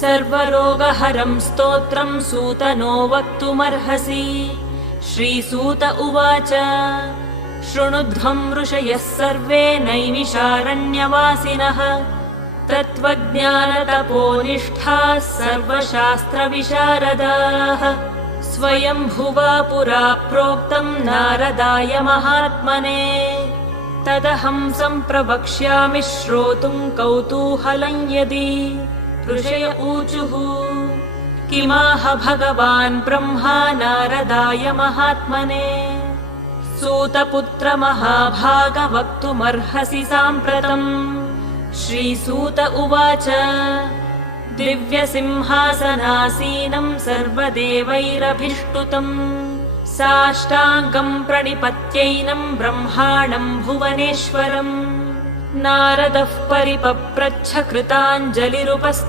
सर्वरोगहरं स्तोत्रं सूतनो वक्तुमर्हसि। श्रीसूत उवाच शृणुध्वं ऋषयः सर्वे नैमिषारण्यवासिनः तत्त्वज्ञानतपोनिष्ठाः सर्वशास्त्रविशारदाः। स्वयंभुवा पुरा प्रोक्तं नारदाय महात्मने तदहं सम्प्रवक्ष्यामि श्रोतुं कौतूहलं यदि। ऋषय ऊचुः किमाह भगवान् ब्रह्मा नारदाय महात्मने। सूतपुत्र महाभाग वक्तुमर्हसि साम्प्रतम्। श्रीसूत उवाच दिव्यसिंहासनासीनं सर्वदेवैरभिष्टुतम् साष्टाङ्गं प्रणिपत्यैनं ब्रह्माणं भुवनेश्वरम्। नारदः परिपप्रच्छ कृताञ्जलिरुपस्थितः